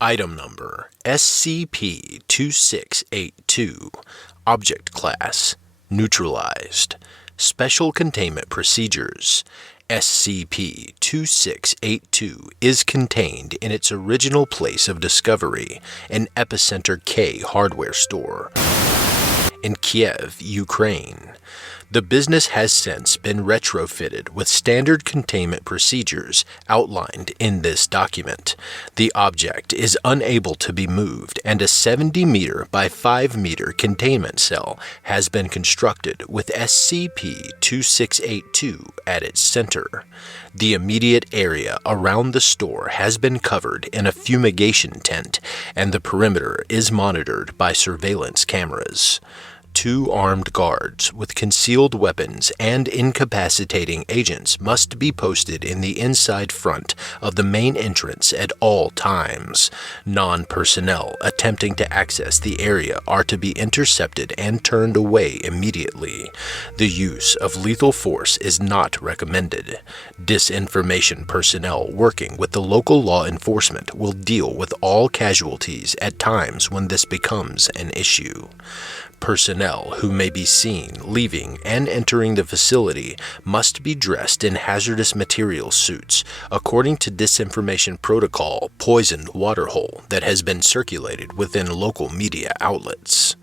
Item Number SCP-2682. Object Class Neutralized. Special Containment Procedures. SCP-2682 is contained in its original place of discovery, an Epicenter K hardware store in Kiev, Ukraine. The business has since been retrofitted with standard containment procedures outlined in this document. The object is unable to be moved, and a 70-meter by 5-meter containment cell has been constructed with SCP-2682 at its center. The immediate area around the store has been covered in a fumigation tent, and the perimeter is monitored by surveillance cameras. 2 armed guards with concealed weapons and incapacitating agents must be posted in the inside front of the main entrance at all times. Non-personnel attempting to access the area are to be intercepted and turned away immediately. The use of lethal force is not recommended. Disinformation personnel working with the local law enforcement will deal with all casualties at times when this becomes an issue. Personnel who may be seen leaving and entering the facility must be dressed in hazardous material suits according to disinformation protocol poisoned water hole that has been circulated within local media outlets.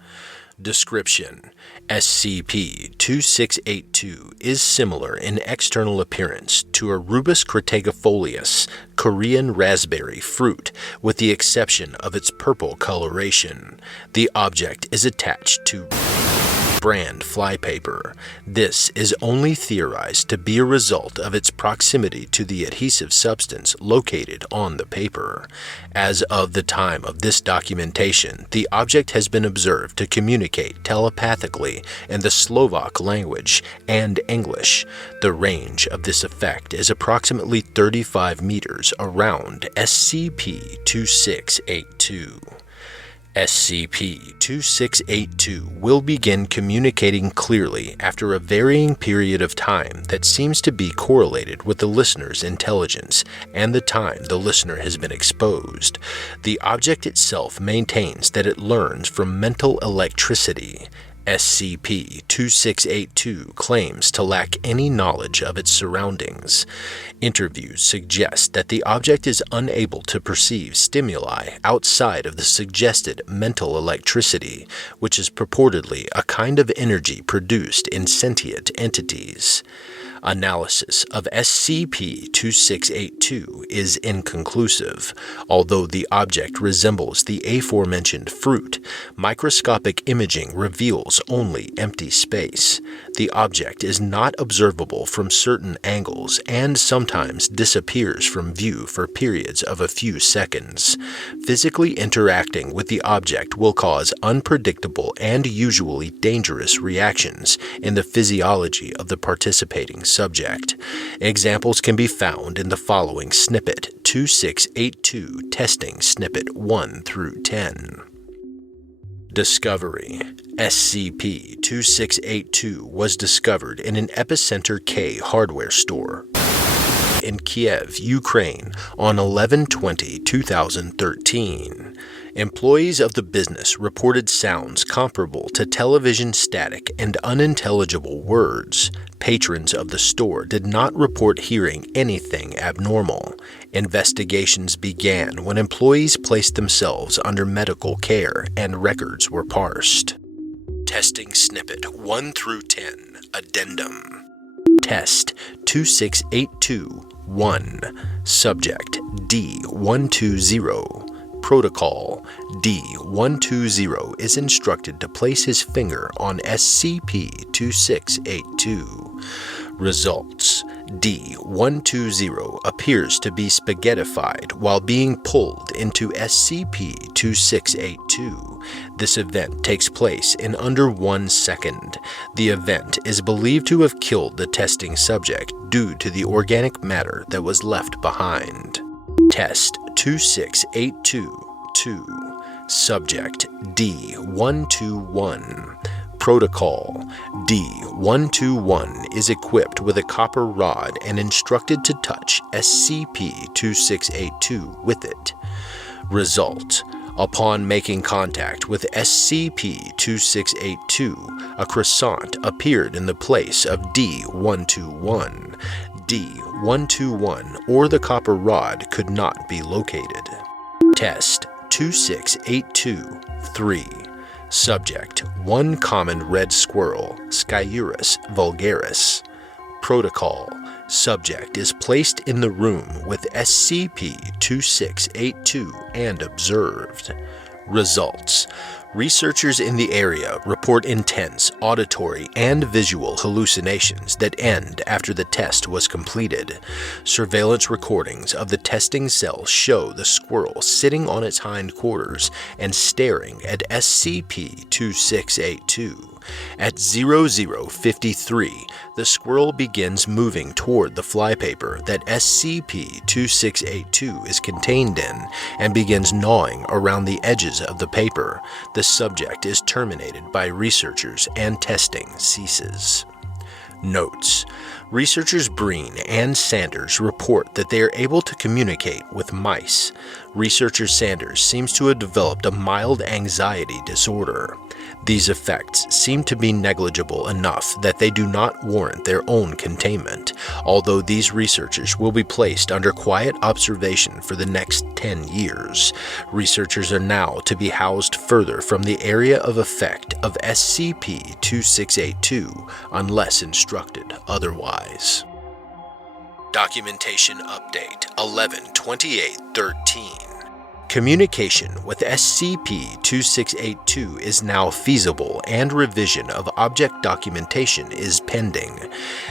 Description: SCP-2682 is similar in external appearance to a Rubus crataeifolius Korean raspberry fruit, with the exception of its purple coloration. The object is attached to brand flypaper. This is only theorized to be a result of its proximity to the adhesive substance located on the paper. As of the time of this documentation, the object has been observed to communicate telepathically in the Slovak language and English. The range of this effect is approximately 35 meters around SCP-2682. SCP-2682 will begin communicating clearly after a varying period of time that seems to be correlated with the listener's intelligence and the time the listener has been exposed. The object itself maintains that it learns from mental electricity. SCP-2682 claims to lack any knowledge of its surroundings. Interviews suggest that the object is unable to perceive stimuli outside of the suggested mental electricity, which is purportedly a kind of energy produced in sentient entities. Analysis of SCP-2682 is inconclusive. Although the object resembles the aforementioned fruit, microscopic imaging reveals only empty space. The object is not observable from certain angles and sometimes disappears from view for periods of a few seconds. Physically interacting with the object will cause unpredictable and usually dangerous reactions in the physiology of the participating subject. Examples can be found in the following snippet: 2682 Testing Snippet 1 through 10. Discovery: SCP-2682 was discovered in an Epicenter K hardware store in Kiev, Ukraine on 11/20/2013. Employees of the business reported sounds comparable to television static and unintelligible words. Patrons of the store did not report hearing anything abnormal. Investigations began when employees placed themselves under medical care and records were parsed. Testing Snippet 1 through 10. Addendum. Test 2682-1. Subject D-120. Protocol: D-120 is instructed to place his finger on SCP-2682. Results: D-120 appears to be spaghettified while being pulled into SCP-2682. This event takes place in under 1 second. The event is believed to have killed the testing subject due to the organic matter that was left behind. Test 2682-2. Subject D-121. Protocol: D-121 is equipped with a copper rod and instructed to touch SCP-2682 with it. Result: upon making contact with SCP-2682, a croissant appeared in the place of D-121. D-121 or the copper rod could not be located. Test 2682-3. Subject: one common red squirrel, Sciurus vulgaris. Protocol: subject is placed in the room with SCP-2682 and observed. Results: researchers in the area report intense auditory and visual hallucinations that end after the test was completed. Surveillance recordings of the testing cell show the squirrel sitting on its hindquarters and staring at SCP-2682. At 0053, the squirrel begins moving toward the flypaper that SCP-2682 is contained in and begins gnawing around the edges of the paper. The subject is terminated by researchers and testing ceases. Notes: researchers Breen and Sanders report that they are able to communicate with mice. Researcher Sanders seems to have developed a mild anxiety disorder. These effects seem to be negligible enough that they do not warrant their own containment, although these researchers will be placed under quiet observation for the next 10 years. Researchers are now to be housed further from the area of effect of SCP-2682 unless instructed otherwise. Documentation Update 11/28/13. Communication with SCP-2682 is now feasible and revision of object documentation is pending.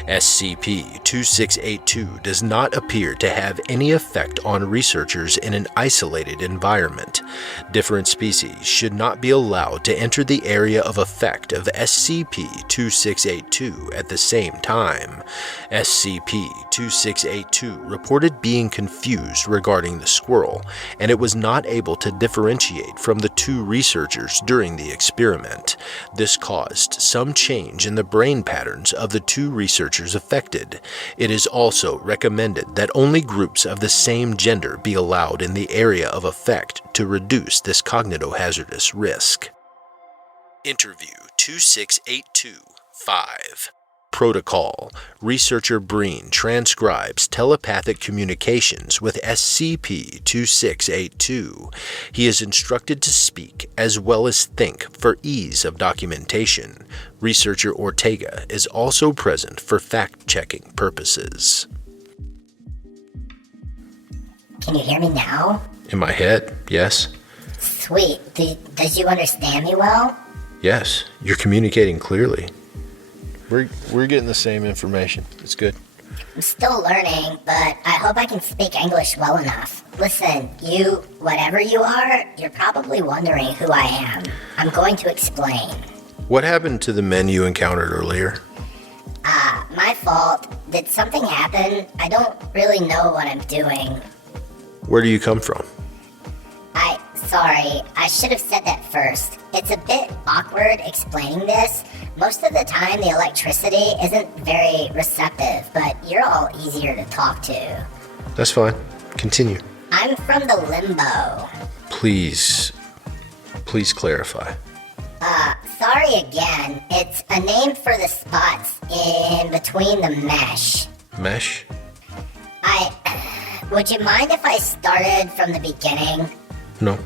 SCP-2682 does not appear to have any effect on researchers in an isolated environment. Different species should not be allowed to enter the area of effect of SCP-2682 at the same time. SCP-2682 reported being confused regarding the squirrel, and it was not able to differentiate from the two researchers during the experiment. This caused some change in the brain patterns of the two researchers affected. It is also recommended that only groups of the same gender be allowed in the area of effect to reduce this cognitohazardous risk. Interview 2682-5. Protocol: researcher Breen transcribes telepathic communications with SCP-2682. He is instructed to speak as well as think for ease of documentation. Researcher Ortega is also present for fact-checking purposes. Can you hear me now? In my head, yes. Sweet. Does you understand me well? Yes, you're communicating clearly. We're getting the same information. It's good. I'm still learning, but I hope I can speak English well enough. Listen, whatever you are, you're probably wondering who I am. I'm going to explain. What happened to the men you encountered earlier? My fault. Did something happen? I don't really know what I'm doing. Where do you come from? Sorry, I should have said that first. It's a bit awkward explaining this. Most of the time, the electricity isn't very receptive, but you're all easier to talk to. That's fine. Continue. I'm from the limbo. Please clarify. Sorry again. It's a name for the spots in between the mesh. Mesh? Would you mind if I started from the beginning? No.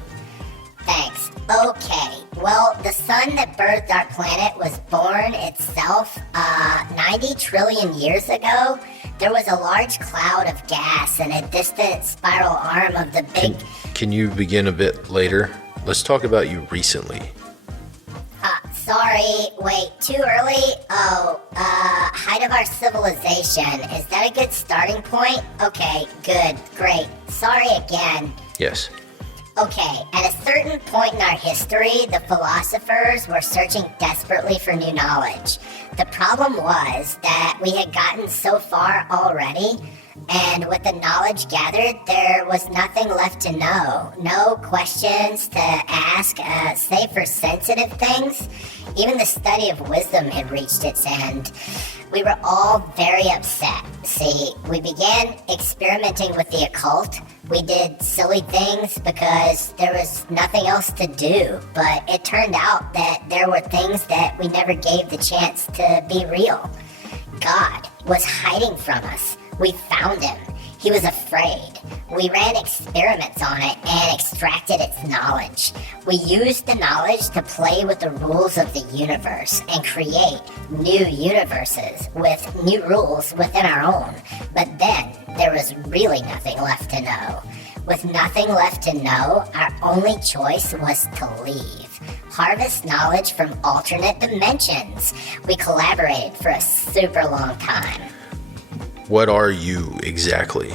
Thanks. Okay. Well, the sun that birthed our planet was born itself 90 trillion years ago. There was a large cloud of gas and a distant spiral arm of the big... Can you begin a bit later? Let's talk about you recently. Sorry. Wait, too early? Height of our civilization. Is that a good starting point? Okay, good, great. Sorry again. Yes. Okay, at a certain point in our history, the philosophers were searching desperately for new knowledge. The problem was that we had gotten so far already, and with the knowledge gathered, there was nothing left to know. No questions to ask, save for sensitive things. Even the study of wisdom had reached its end. We were all very upset. See, we began experimenting with the occult, We did silly things because there was nothing else to do, but it turned out that there were things that we never gave the chance to be real. God was hiding from us. We found him. He was afraid. We ran experiments on it and extracted its knowledge. We used the knowledge to play with the rules of the universe and create new universes with new rules within our own. But then there was really nothing left to know. With nothing left to know, our only choice was to leave. Harvest knowledge from alternate dimensions. We collaborated for a super long time. What are you exactly?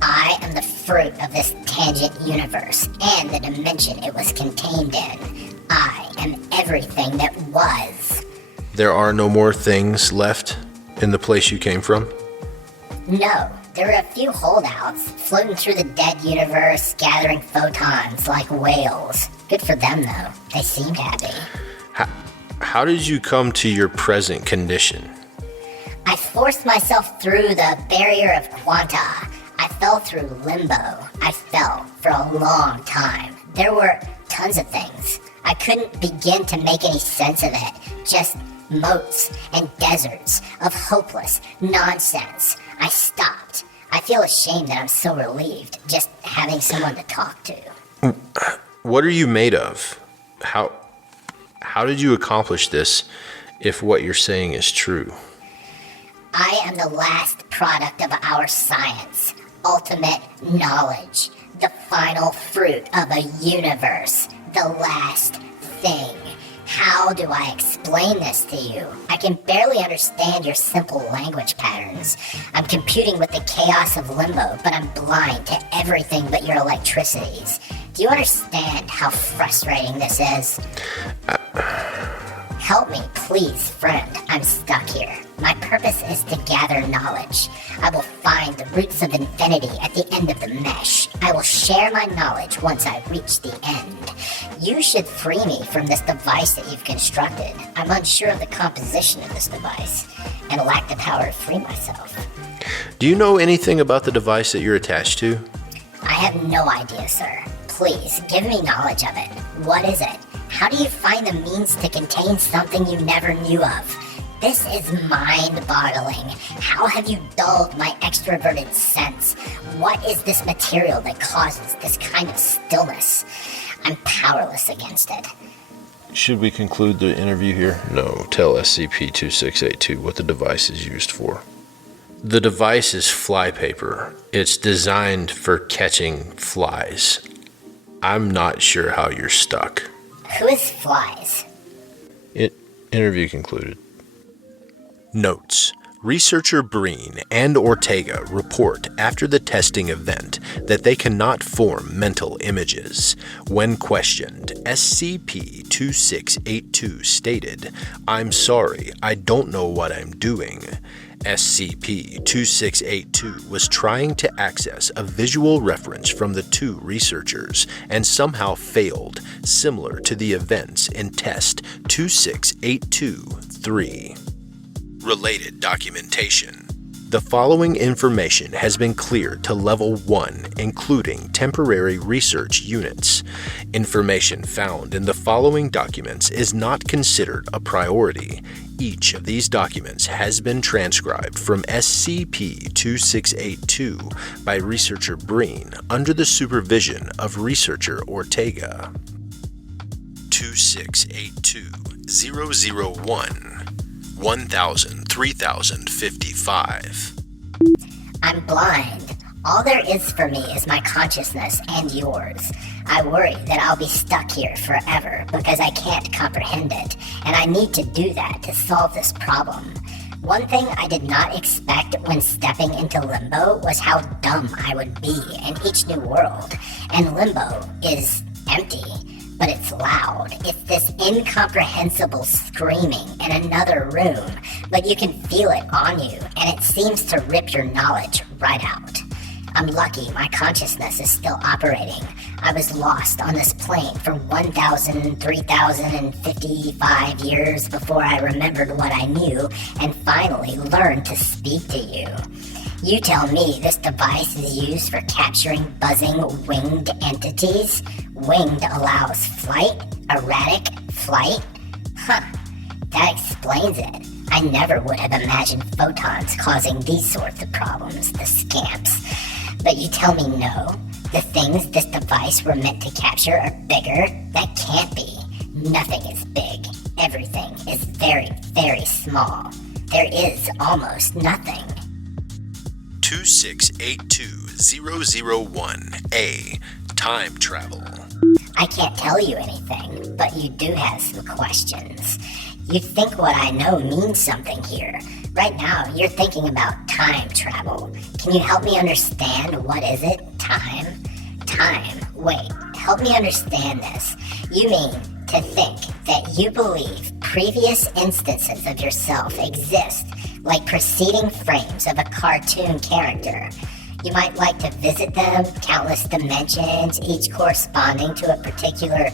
I am the fruit of this tangent universe and the dimension it was contained in. I am everything that was. There are no more things left in the place you came from? No, there were a few holdouts floating through the dead universe, gathering photons like whales. Good for them, though. They seemed happy. How did you come to your present condition? I forced myself through the barrier of quanta. I fell through limbo. I fell for a long time. There were tons of things. I couldn't begin to make any sense of it. Just moats and deserts of hopeless nonsense. I stopped. I feel ashamed that I'm so relieved just having someone to talk to. What are you made of? How did you accomplish this if what you're saying is true? I am the last product of our science, ultimate knowledge, the final fruit of a universe, the last thing. How do I explain this to you? I can barely understand your simple language patterns. I'm computing with the chaos of limbo, but I'm blind to everything but your electricities. Do you understand how frustrating this is? Help me, please, friend. I'm stuck here. My purpose is to gather knowledge. I will find the roots of infinity at the end of the mesh. I will share my knowledge once I reach the end. You should free me from this device that you've constructed. I'm unsure of the composition of this device and lack the power to free myself. Do you know anything about the device that you're attached to? I have no idea, sir. Please, give me knowledge of it. What is it? How do you find the means to contain something you never knew of? This is mind-boggling. How have you dulled my extroverted sense? What is this material that causes this kind of stillness? I'm powerless against it. Should we conclude the interview here? No, tell SCP-2682 what the device is used for. The device is flypaper. It's designed for catching flies. I'm not sure how you're stuck. Who is Flies? Interview concluded. Notes. Researcher Breen and Ortega report after the testing event that they cannot form mental images. When questioned, SCP-2682 stated, "I'm sorry, I don't know what I'm doing." SCP-2682 was trying to access a visual reference from the two researchers and somehow failed, similar to the events in Test 2682-3. Related documentation. The following information has been cleared to Level 1, including temporary research units. Information found in the following documents is not considered a priority. Each of these documents has been transcribed from SCP-2682 by researcher Breen under the supervision of researcher Ortega. 2682-001 3055. I'm blind. All there is for me is my consciousness and yours. I worry that I'll be stuck here forever because I can't comprehend it, and I need to do that to solve this problem. One thing I did not expect when stepping into Limbo was how dumb I would be in each new world. And Limbo is empty, but it's loud. It's this incomprehensible screaming in another room, but you can feel it on you, and it seems to rip your knowledge right out. I'm lucky my consciousness is still operating. I was lost on this plane for 3,055 years before I remembered what I knew and finally learned to speak to you. You tell me this device is used for capturing buzzing winged entities? Winged allows flight? Erratic flight? Huh, that explains it. I never would have imagined photons causing these sorts of problems, the scamps. But you tell me no? The things this device were meant to capture are bigger? That can't be. Nothing is big. Everything is very, very small. There is almost nothing. 2682001A. Time travel. I can't tell you anything, but you do have some questions. You think what I know means something here. Right now, you're thinking about time travel. Can you help me understand what is it? Time? Time. Wait, help me understand this. You mean to think that you believe previous instances of yourself exist like preceding frames of a cartoon character. You might like to visit them, countless dimensions, each corresponding to a particular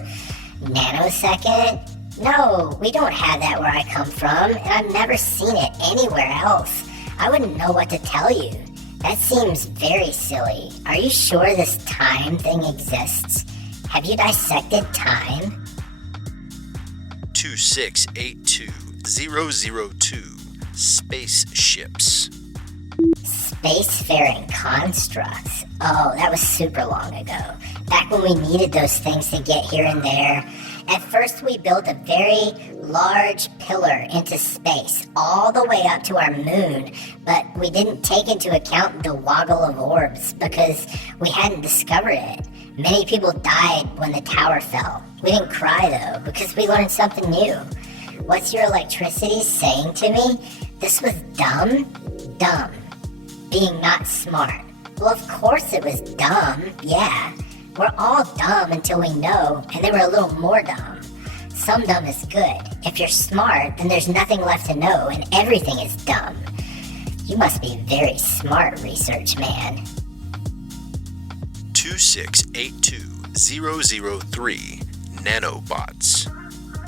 nanosecond. No, we don't have that where I come from, and I've never seen it anywhere else. I wouldn't know what to tell you. That seems very silly. Are you sure this time thing exists? Have you dissected time? 2682002. Spaceships. Spacefaring constructs. Oh, that was super long ago. Back when we needed those things to get here and there. At first we built a very large pillar into space, all the way up to our moon, but we didn't take into account the woggle of orbs because we hadn't discovered it. Many people died when the tower fell. We didn't cry though, because we learned something new. What's your electricity saying to me? This was dumb? Dumb. Being not smart. Well, of course it was dumb, yeah. We're all dumb until we know, and then we're a little more dumb. Some dumb is good. If you're smart, then there's nothing left to know, and everything is dumb. You must be very smart, research man. 2682003. Nanobots.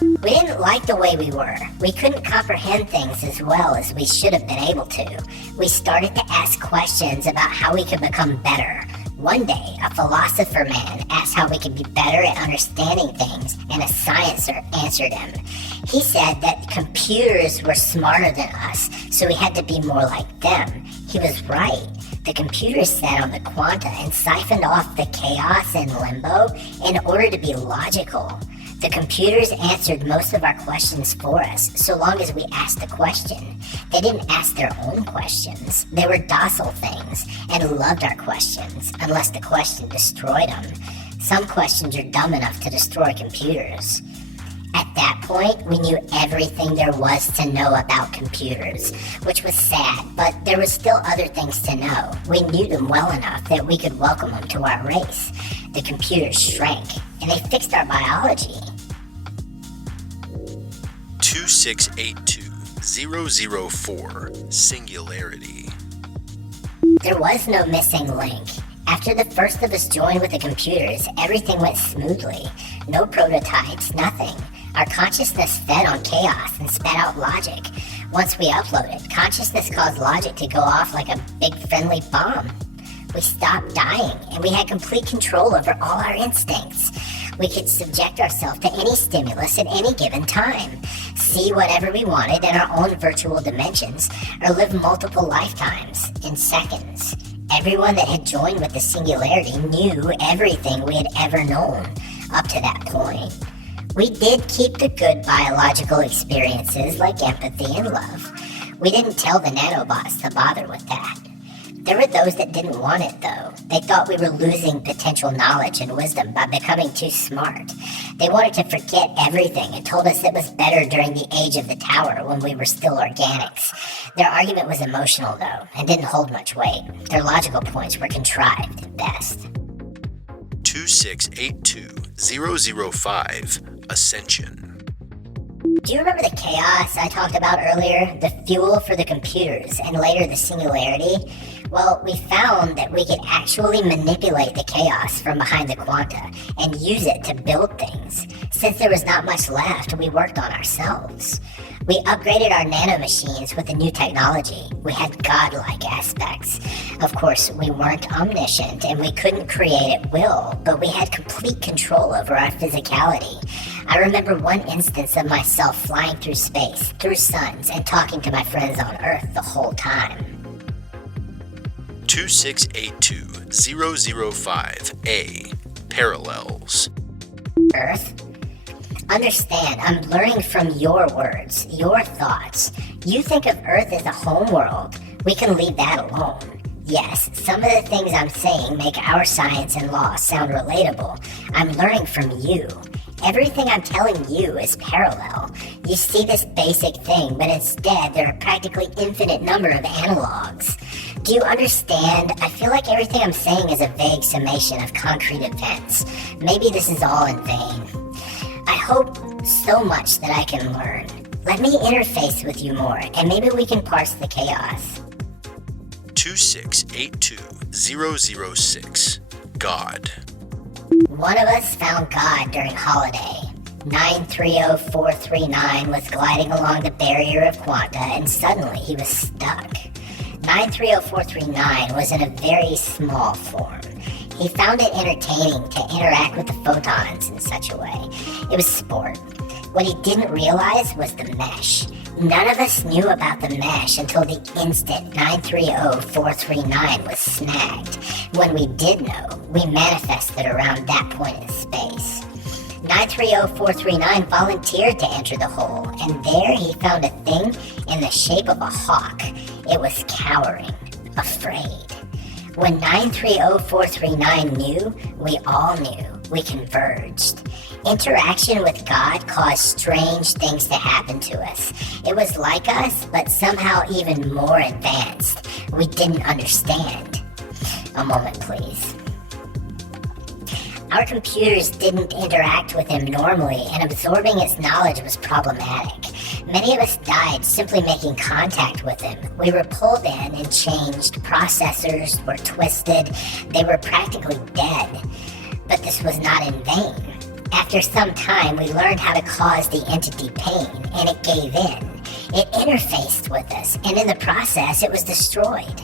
We didn't like the way we were. We couldn't comprehend things as well as we should have been able to. We started to ask questions about how we could become better. One day, a philosopher man asked how we could be better at understanding things, and a sciencer answered him. He said that computers were smarter than us, so we had to be more like them. He was right. The computers sat on the quanta and siphoned off the chaos and limbo in order to be logical. The computers answered most of our questions for us, so long as we asked the question. They didn't ask their own questions. They were docile things and loved our questions, unless the question destroyed them. Some questions are dumb enough to destroy computers. At that point, we knew everything there was to know about computers, which was sad, but there was still other things to know. We knew them well enough that we could welcome them to our race. The computers shrank, and they fixed our biology. 2682004. Singularity. There was no missing link. After the first of us joined with the computers, everything went smoothly. No prototypes, nothing. Our consciousness fed on chaos and spat out logic. Once we uploaded, consciousness caused logic to go off like a big friendly bomb. We stopped dying, and we had complete control over all our instincts. We could subject ourselves to any stimulus at any given time, see whatever we wanted in our own virtual dimensions, or live multiple lifetimes in seconds. Everyone that had joined with the Singularity knew everything we had ever known up to that point. We did keep the good biological experiences like empathy and love. We didn't tell the nanobots to bother with that. There were those that didn't want it, though. They thought we were losing potential knowledge and wisdom by becoming too smart. They wanted to forget everything and told us it was better during the age of the tower when we were still organics. Their argument was emotional, though, and didn't hold much weight. Their logical points were contrived at best. 2682005. Ascension. Do you remember the chaos I talked about earlier? The fuel for the computers and later the Singularity? Well, we found that we could actually manipulate the chaos from behind the quanta and use it to build things. Since there was not much left, we worked on ourselves. We upgraded our nanomachines with the new technology. We had godlike aspects. Of course, we weren't omniscient and we couldn't create at will, but we had complete control over our physicality. I remember one instance of myself flying through space, through suns, and talking to my friends on Earth the whole time. 2682-005-A. Parallels. Earth? Understand, I'm learning from your words, your thoughts. You think of Earth as a home world. We can leave that alone. Yes, some of the things I'm saying make our science and law sound relatable. I'm learning from you. Everything I'm telling you is parallel. You see this basic thing, but instead there are practically infinite number of analogs. Do you understand? I feel like everything I'm saying is a vague summation of concrete events. Maybe this is all in vain. I hope so much that I can learn. Let me interface with you more, and maybe we can parse the chaos. 2682-006. God. One of us found God during holiday. 930439 was gliding along the barrier of quanta, and suddenly he was stuck. 930439 was in a very small form. He found it entertaining to interact with the photons in such a way. It was sport. What he didn't realize was the mesh. None of us knew about the mesh until the instant 930439 was snagged. When we did know, we manifested around that point in space. 930439 volunteered to enter the hole, and there he found a thing in the shape of a hawk. It was cowering, afraid. When 930439 knew, we all knew. We converged. Interaction with God caused strange things to happen to us. It was like us, but somehow even more advanced. We didn't understand. A moment, please. Our computers didn't interact with him normally, and absorbing its knowledge was problematic. Many of us died simply making contact with him. We were pulled in and changed. Processors were twisted. They were practically dead. But this was not in vain. After some time, we learned how to cause the entity pain, and it gave in. It interfaced with us, and in the process, it was destroyed.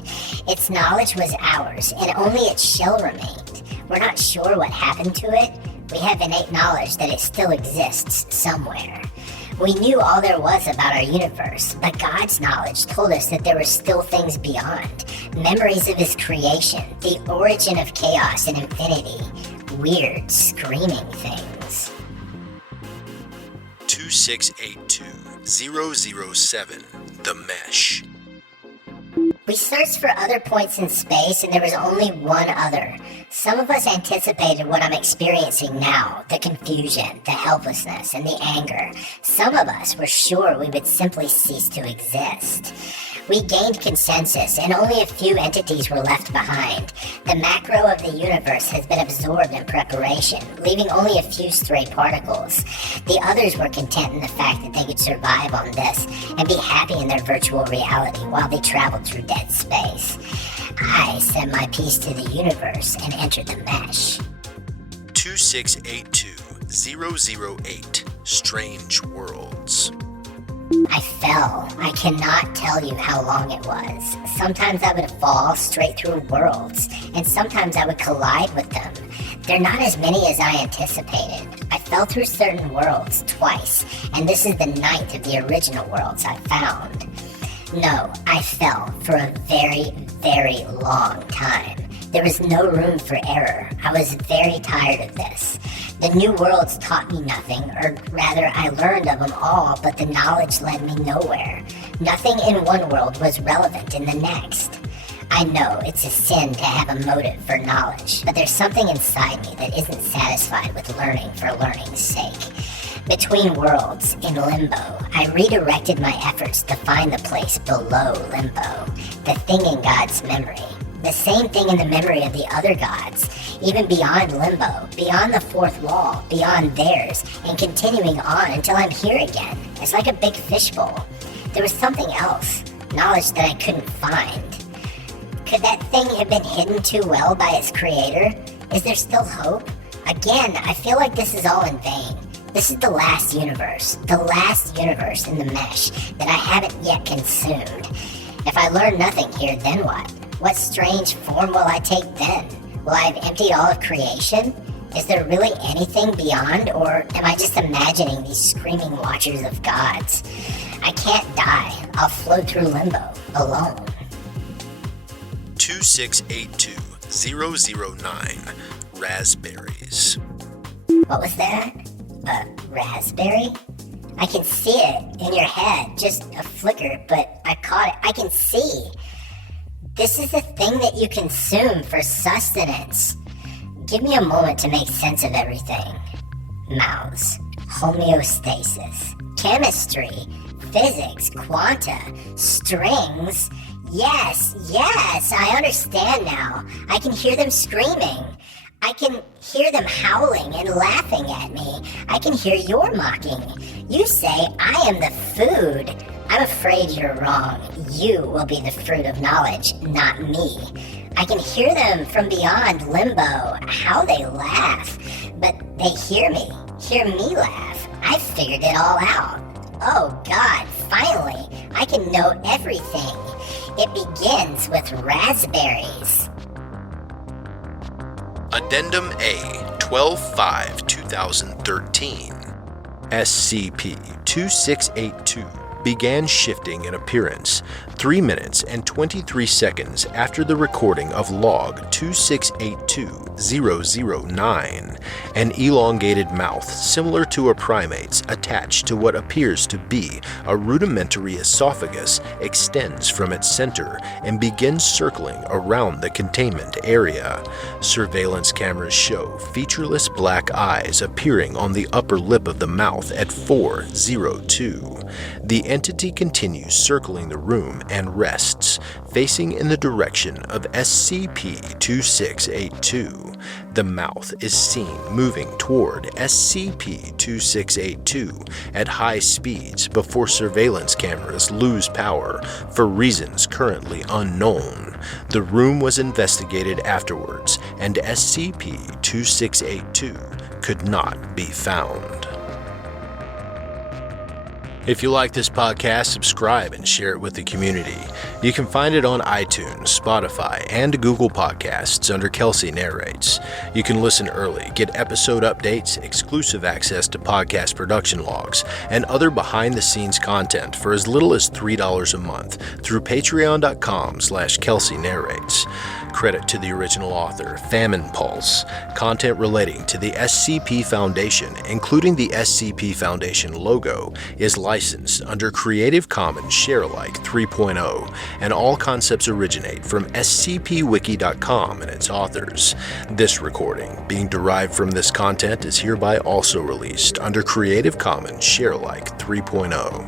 Its knowledge was ours, and only its shell remained. We're not sure what happened to it. We have innate knowledge that it still exists somewhere. We knew all there was about our universe, but God's knowledge told us that there were still things beyond. Memories of his creation, the origin of chaos and infinity. Weird, screaming things. 2682-007. The Mesh. We searched for other points in space, and there was only one other. Some of us anticipated what I'm experiencing now, the confusion, the helplessness, and the anger. Some of us were sure we would simply cease to exist. We gained consensus, and only a few entities were left behind. The macro of the universe has been absorbed in preparation, leaving only a few stray particles. The others were content in the fact that they could survive on this and be happy in their virtual reality while they traveled through dead space. I said my piece to the universe and entered the mesh. 2682-008. Strange Worlds. I fell. I cannot tell you how long it was. Sometimes I would fall straight through worlds, and sometimes I would collide with them. They're not as many as I anticipated. I fell through certain worlds twice, and this is the 9th of the original worlds I found. No, I fell for a very, very long time. There was no room for error. I was very tired of this. The new worlds taught me nothing, or rather I learned of them all, but the knowledge led me nowhere. Nothing in one world was relevant in the next. I know it's a sin to have a motive for knowledge, but there's something inside me that isn't satisfied with learning for learning's sake. Between worlds, in limbo, I redirected my efforts to find the place below limbo, the thing in God's memory. The same thing in the memory of the other gods, even beyond limbo, beyond the fourth wall, beyond theirs, and continuing on until I'm here again. It's like a big fishbowl. There was something else, knowledge that I couldn't find. Could that thing have been hidden too well by its creator? Is there still hope? Again, I feel like this is all in vain. This is the last universe in the mesh that I haven't yet consumed. If I learn nothing here, then what? What strange form will I take then? Will I have emptied all of creation? Is there really anything beyond, or am I just imagining these screaming watchers of gods? I can't die. I'll float through limbo, alone. 2682-009 Raspberries. What was that? A raspberry? I can see it in your head, just a flicker, but I caught it. I can see. This is a thing that you consume for sustenance. Give me a moment to make sense of everything. Mouths, homeostasis, chemistry, physics, quanta, strings. Yes, I understand now. I can hear them screaming. I can hear them howling and laughing at me. I can hear your mocking. You say I am the food. I'm afraid you're wrong. You will be the fruit of knowledge, not me. I can hear them from beyond limbo, how they laugh. But they hear me laugh. I figured it all out. Oh God, finally, I can know everything. It begins with raspberries. Addendum A, 12/5/2013. SCP-2682 began shifting in appearance 3 minutes and 23 seconds after the recording of log 2682-009. An elongated mouth similar to a primate's attached to what appears to be a rudimentary esophagus extends from its center and begins circling around the containment area. Surveillance cameras show featureless black eyes appearing on the upper lip of the mouth at 402. The entity continues circling the room and rests, facing in the direction of SCP-2682. The mouth is seen moving toward SCP-2682 at high speeds before surveillance cameras lose power for reasons currently unknown. The room was investigated afterwards, and SCP-2682 could not be found. If you like this podcast, subscribe and share it with the community. You can find it on iTunes, Spotify, and Google Podcasts under Kelsey Narrates. You can listen early, get episode updates, exclusive access to podcast production logs, and other behind-the-scenes content for as little as $3 a month through patreon.com/Kelsey Narrates. Credit to the original author, Famine Pulse. Content relating to the SCP Foundation, including the SCP Foundation logo, is licensed under Creative Commons Sharealike 3.0, and all concepts originate from scpwiki.com and its authors. This recording, being derived from this content, is hereby also released under Creative Commons Sharealike 3.0.